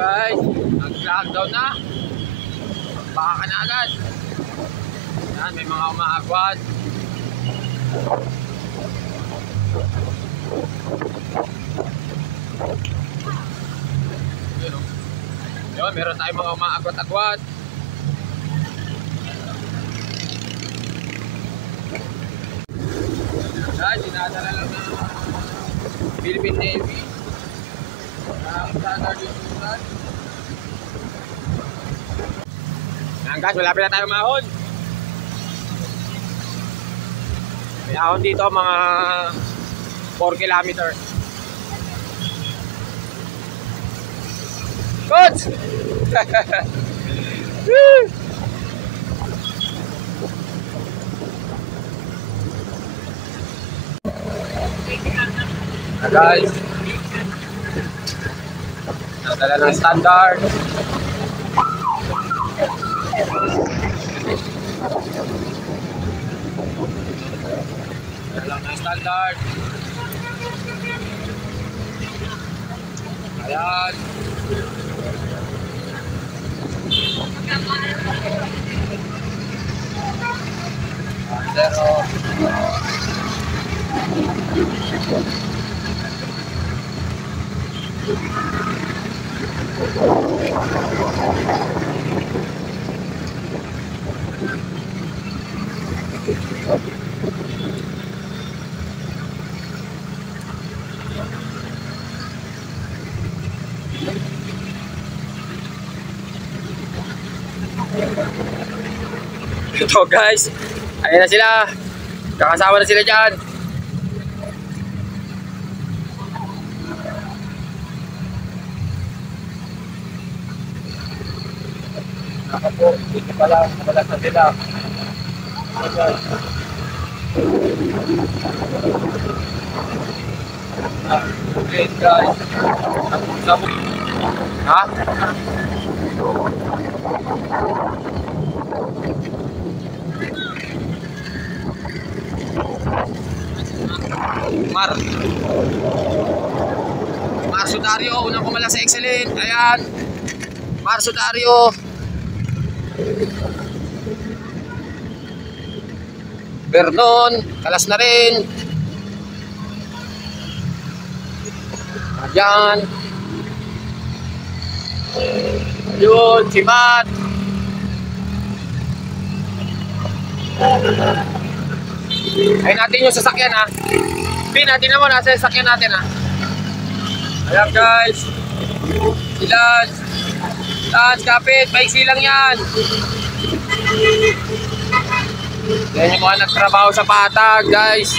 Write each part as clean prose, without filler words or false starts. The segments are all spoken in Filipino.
Guys, nag-lockdown na. Baka ka na agad. Yan, may mga umaagwan. Yun, meron tayong mga umaagwat-agwat. Guys, dinadala lang ng Philippine Navy. Standard yung sulat. Yan guys, malapit na tayo mahon. May ahon dito mga 4 kilometers. Coach! Guys, nadala ng standard. Nadala ng standard. Ayan. Zero. Ito guys, ayan na sila, kakasama na sila dyan. Ako, dito pala, wala sa sila. Okay guys, ha? Mar Sudario, unang kumala sa excellent. Ayan, Mar Sudario. Vernon, kalas na rin. Ayan. Ayun, si Matt. Ayun natin yung sasakyan ha. Pin natin naman nasa sasakyan natin ha. Ayan guys. Ilan. Lance, kapit, paiksi lang yan. Yan yung mga nagtrabaho sa patag guys.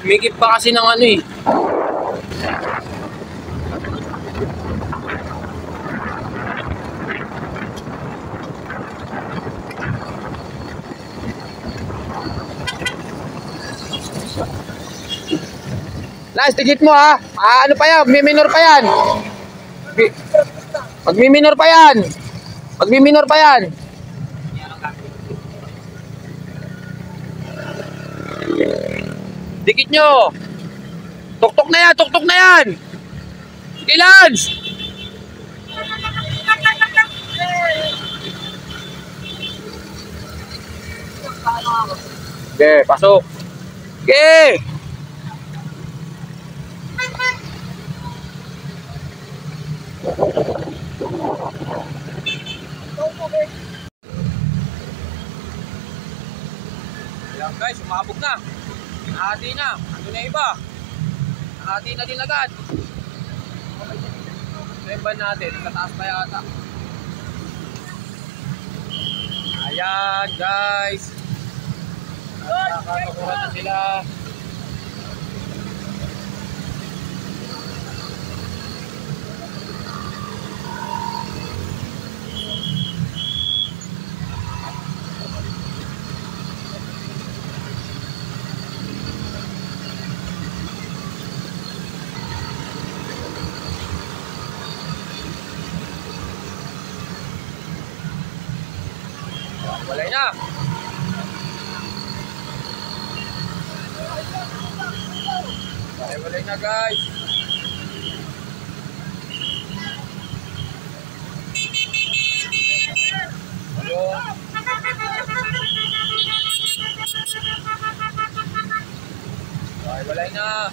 Mikip pa kasi ng ano eh. Last, digit mo ha. Ano pa yan? May minor pa yan. Magmi-minor pa yan. Magmi-minor pa yan. Dikit nyo. Tuktok na yan, tuktok na yan. Okay, Lance. Okay, pasok. Okay. Ayan guys, umabog na. Nahati na. Ano na iba? Nahati na din agad. Ito yung ban natin. Kataas pa yata. Ayan guys. Nakakakuha na sila. Walay na. Walay na guys. Hello. Walay na.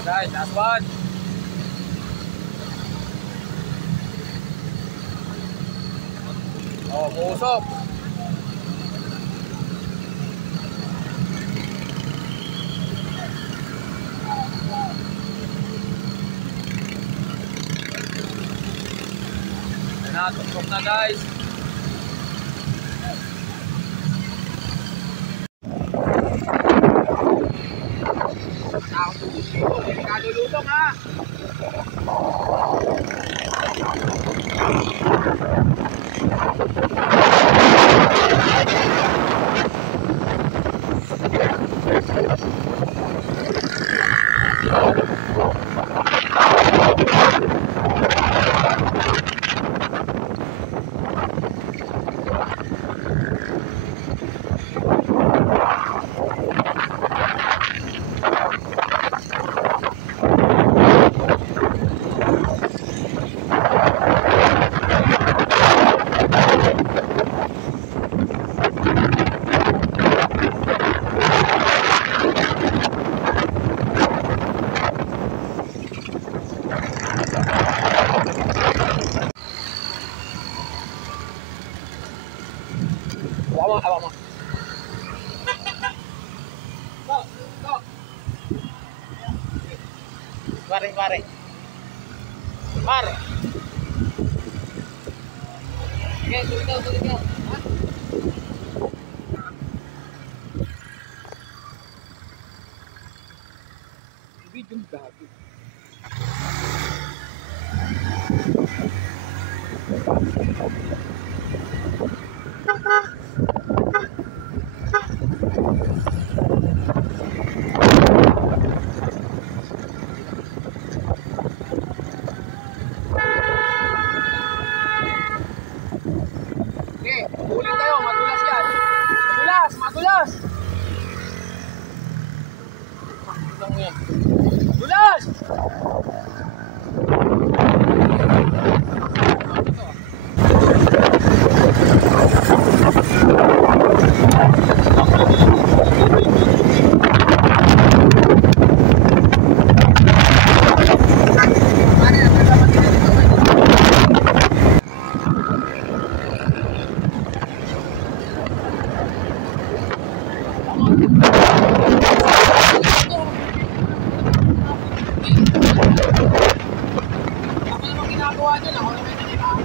Guys, last one. Oh, pusok. Tutok na guys. Kadulutong ha. Hawa mo. Pare. Mar. Okay, tuloy ka. Video dati. Ulit tayo, madulas yan. Madulas. Dulas! Ako naman ginagawa dyan, ako naman ginagawa.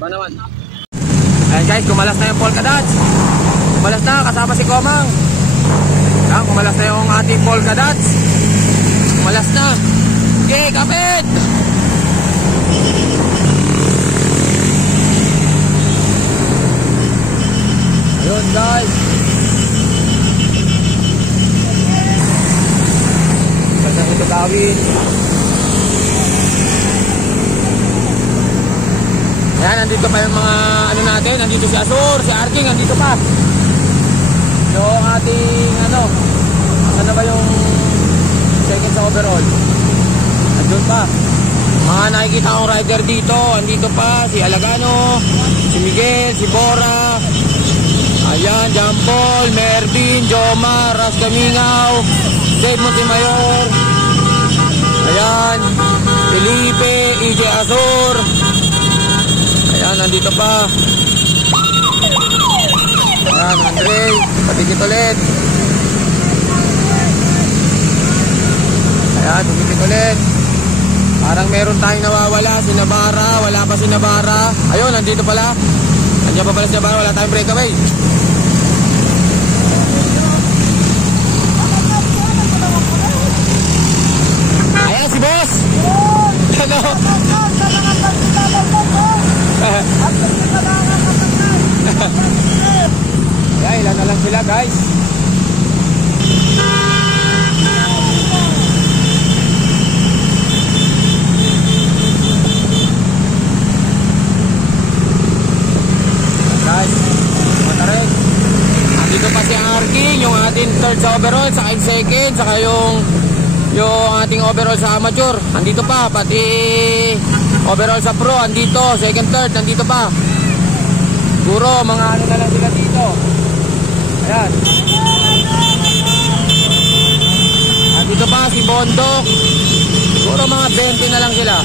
Ba naman? Ayan guys, kumalas na yung polka dots. Kumalas na, kasama si Komang. Ayan, kumalas na yung ating polka dots. Kumalas na. Okay, kapit! Ayun guys. Ganda ito gawin. Ayan, nandito pa yung mga ano natin. Nandito si Azur, si Arking, nandito pa. Yung ating ano, saan ba yung second sa overall? Nandun pa. Mga nakikita kong rider dito. Andito pa si Alagano, si Miguel, si Bora. Ayan, John Paul, Mervin, Jomar, Ras Camingaw, Dave Montemayor. Ayan, Felipe, EJ Azur. Ayan, nandito pa. Ayan, Andre, patikit ulit. Ayan, tumikit ulit. Parang meron tayong nawawala. Si Navarra, wala pa si Navarra. Ayun, nandito pala. Nandiyan pa pala si Navarra, wala tayong breakaway. Ayan, si Boss. Ano? Yeah, ilan na lang sila guys. Guys, matarik. Andito pa si Arking, yung ating third sa overall, saka yung second, saka yung ating overall sa amateur. Andito pa, pati overall sa pro, andito. Second, third, andito pa. Siguro, mga ano na lang sila dito. Ayan. Andito pa, si Bondok. Siguro mga 20 na lang sila.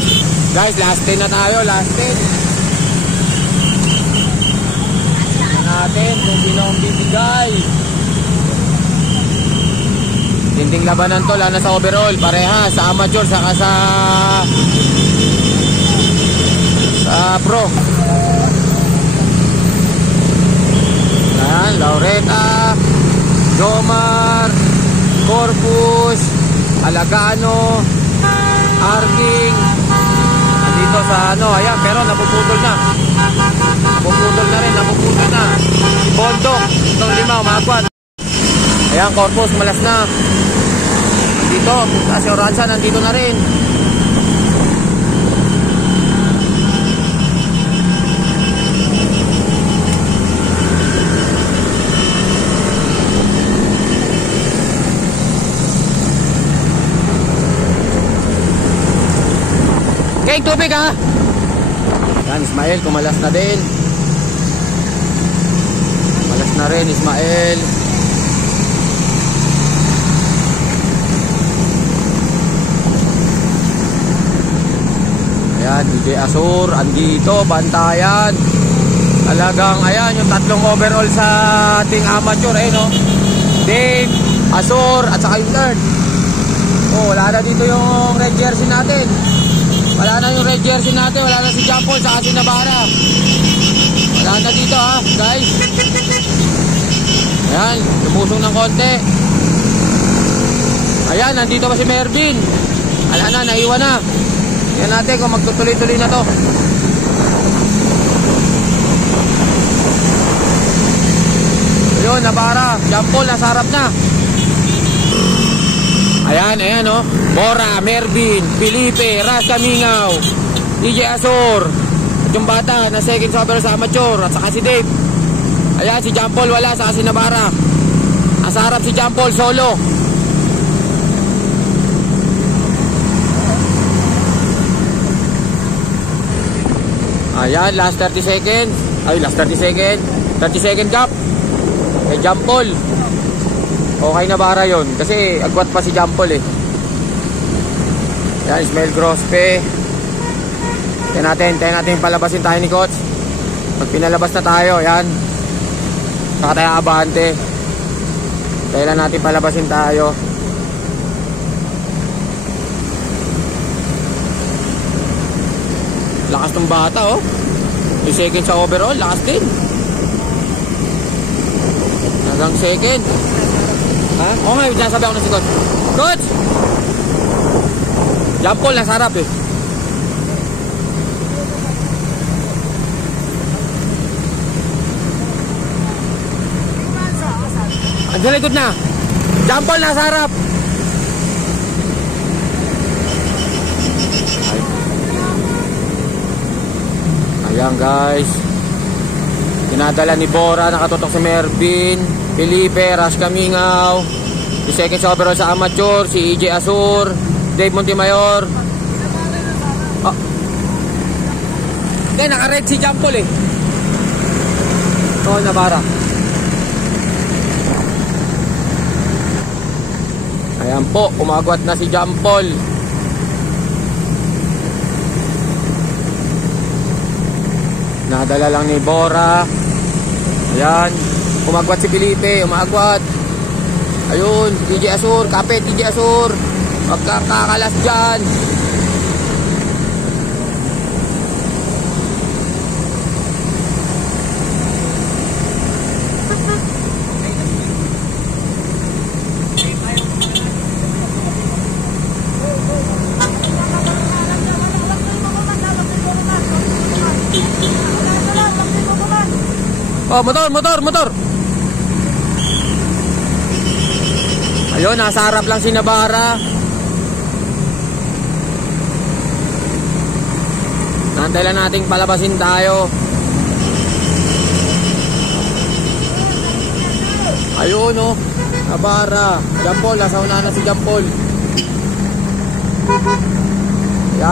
Guys, last 10 na tayo, last 10. Natin kung sino ang bibigay. Tinding labanan to, lalo sa overall, pareha sa amateur saka sa pro. Ayan, Laureta, Jomar, Corpus, Alagano, Arking. Dito sa ano, ayan, pero napuputol na. Napuputol na rin, napuputol na. Bondok, itong 5, umagwan. Ayan, Corpus, malas na. Dito, si Oranza, nandito na rin. Kay tubig ha. Yan, Ismael, kumalas na din. Malas na rin, Ismael. Ayan, DJ Asur, andito, bantayan. Talagang, ayan, yung tatlong overall sa ating amateur, eh, no? Dave, Asur, at saka yung third. Oh, wala na dito yung red jersey natin. Wala na yung red jersey natin, wala na si Jampol, saka si Navarra. Wala na dito, ha, guys. Ayan, lumusong ng konti. Ayan, nandito pa si Mervin. Wala na, naiwan na. Yan natin kung magtutuloy-tuloy na to. Ayun, Navarra, Jampol, nasa harap na. Ayan, ayan, oh. Bora, Mervin, Felipe, Ras Camingaw, DJ Asor. At yung bata na second sober sa amateur. At saka si Dave. Ayan, si Jampol wala, saka si Navarra. Nasa harap si Jampol, solo. Ayan, last 30 seconds. Ay, last 30 seconds. 30 second gap. Kay Jampol. Okay na bara yun. Kasi agwat pa si Jampol eh. Ayan, Ismael Grospe. Tayo natin palabasin tayo ni Coach. Pag pinalabas na tayo, ayan. Saka tayo abante. Tayo lang natin palabasin tayo. Lakas ng bata, oh. May second sa overall, lakas din. Hanggang second. Ha? Oo nga, sabi ako na si Coach. Coach! Jampol, nasa harap eh. Andiyan likod na. Jampol, nasa harap. Ayan guys, dinadala ni Bora, nakatutok si Mervin, Felipe, Ras Camingaw, si second sa overall sa amateur, si EJ Asur, Dave Montemayor. Oh. Hindi, naka-red si Jampol eh. Oo, Navarra. Ayan po, umagwat na si Jampol. Nadala lang ni Bora. Ayan, umagwat si Felipe, umagwat. Ayun, DJ Asur, kapit DJ Asur. Magkakakalas dyan. Oh, motor. Ayun, nasa harap lang si Navarra. Nantay lang nating palabasin tayo. Ayun, oh. Navarra. Jampol, nasa una na si Jampol.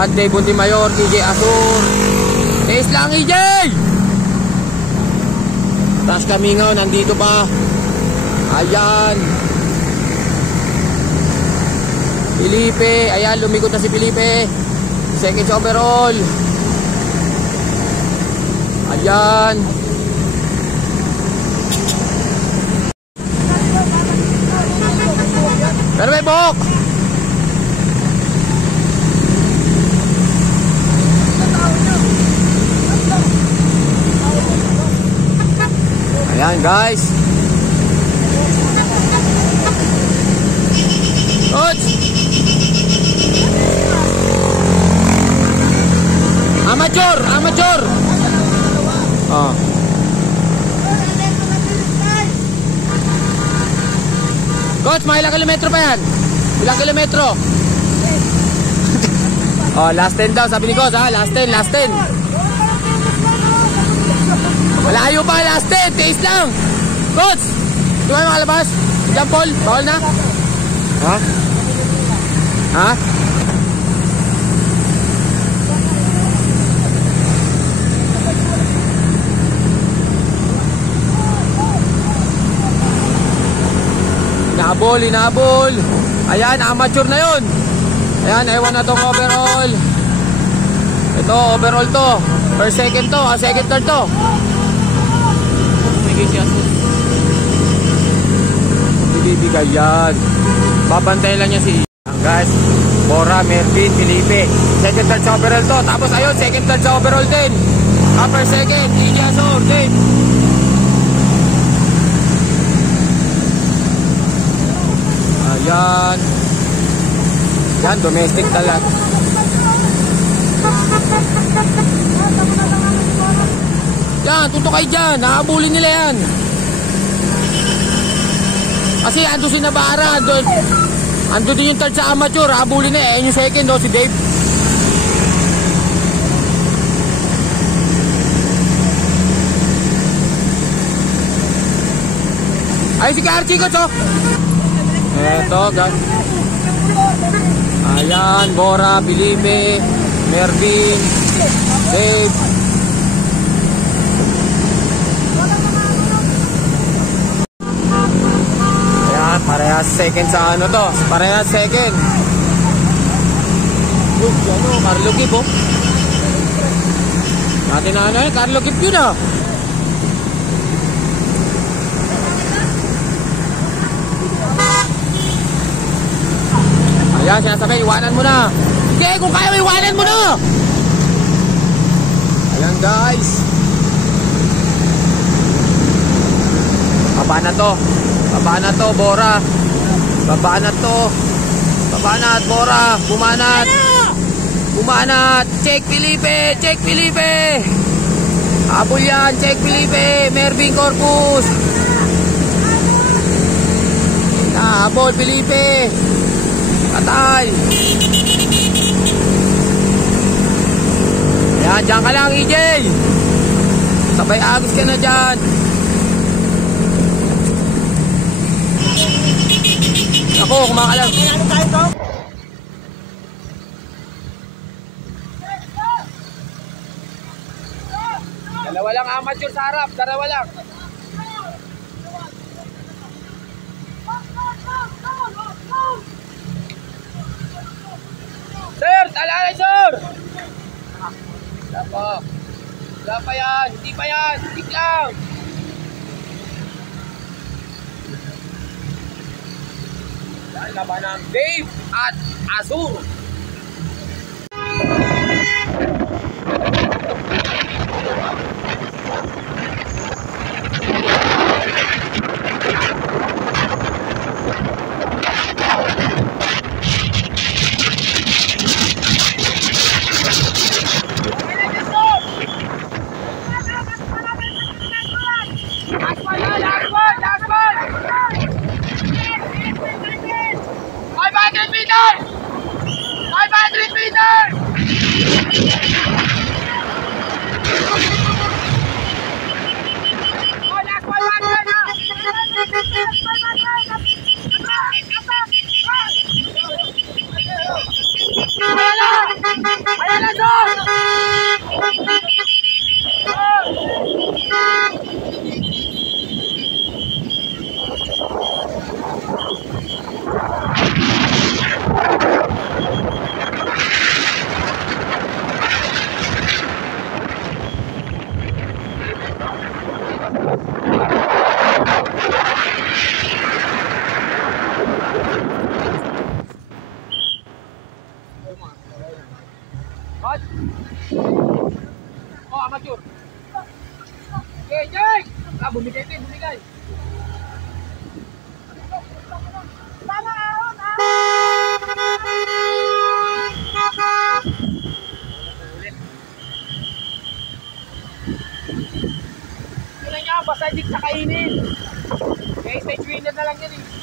Brad Day Buntimayor, EJ Asur. Taste lang EJ! Tapos Kamingaw, nandito pa. Ayan. Felipe, ayan, lumikot na si Felipe. Second sa overall. Ayan. Pero may buhok. Ayan guys. Coach. Amateur. Oh. Coach, mga ilang kilometro pa yan? Ilang kilometro? Oh, last 10 daw, sabi ni Coach ha, last 10. Malayo pa, last 10, taste lang. Coach, di ba yung makalabas? Diyan Paul, bawal na? Ha? Inabol. Ayan, amateur na yun. Ayan, ewan na tong overall. Ito, overall to. First, second to. Second, third to. Bibigay yan. Babantayan lang niya si guys. Bora, Mervin, Felipe. Second, third sa overall to. Tapos ayun, second, third sa overall din. Upper second, EJ Asur din. Ayan. Yan, domestic talaga. Yan, tutok kayo dyan. Nakabulin nila yan. Kasi ando si Navarra. Ando din yung third sa amateur. Nakabulin na eh. Yung second si Dave. Ay, si Archie Coach oh. Eto, guys. Ayan, Bora, Felipe, Mervin, Dave. Ayan, parehas second sa ano to. Parehas second. Look, ano, Carlo Gibb oh. Natin na ano eh, Carlo Gibb yun ah. Ayan, sinasabi, iwanan mo na. Sige, kung kaya mo, iwanan mo na. Ayan, guys. Baba na to, Bora. Baba na to. Baba na, Bora. Bumanat. Check Felipe. Habol yan, check Felipe. Mervin Corpus. Habol, Felipe. Patay. Ayan, dyan ka lang EJ. Sabay agos ka na dyan. Ako, kumakalang. Dalawa lang amateur sa harap. Dalawa lang. Sir, talalay sir! Wala pa yan, hindi pa yan, tik lang! Yan, laban ng Dave at Asur! Oh, amateur. Okay, Jake! Ah, bumigay din, bumigay. Ito na niya, basta dik sa kainin. Kaya stage winner na lang yan eh.